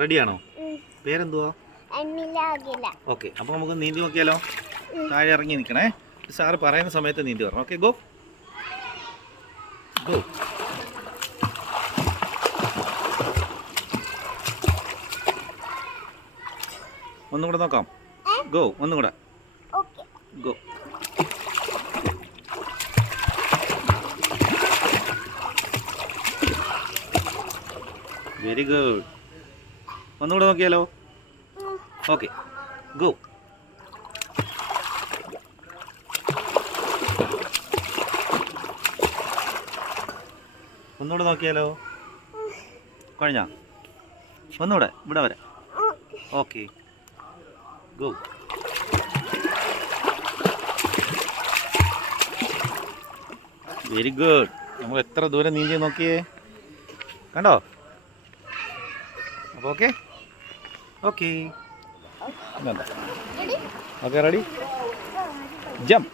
റെഡിയാണോ? പേരെന്തുവാ? ഓക്കെ, അപ്പോൾ നമുക്ക് നീന്തി നോക്കിയാലോ? താഴെ ഇറങ്ങി നിൽക്കണേ. സാറ് പറയുന്ന സമയത്ത് നീന്തി വരണം. Okay, go go. ഒന്നും കൂടെ നോക്കാം. ഗോ, ഒന്നും കൂടെ ഗോ. Very good. ഒന്നുകൂടെ നോക്കിയാലോ? Okay, go. ഒന്നുകൂടെ നോക്കിയാലോ? കഴിഞ്ഞാ? ഒന്നുകൂടെ ഇവിടെ വരെ. Okay, go. Very good. നമ്മൾ എത്ര ദൂരം നീന്തി നോക്കിയേ, കണ്ടോ? അപ്പോൾ okay okay okay, ready, jump.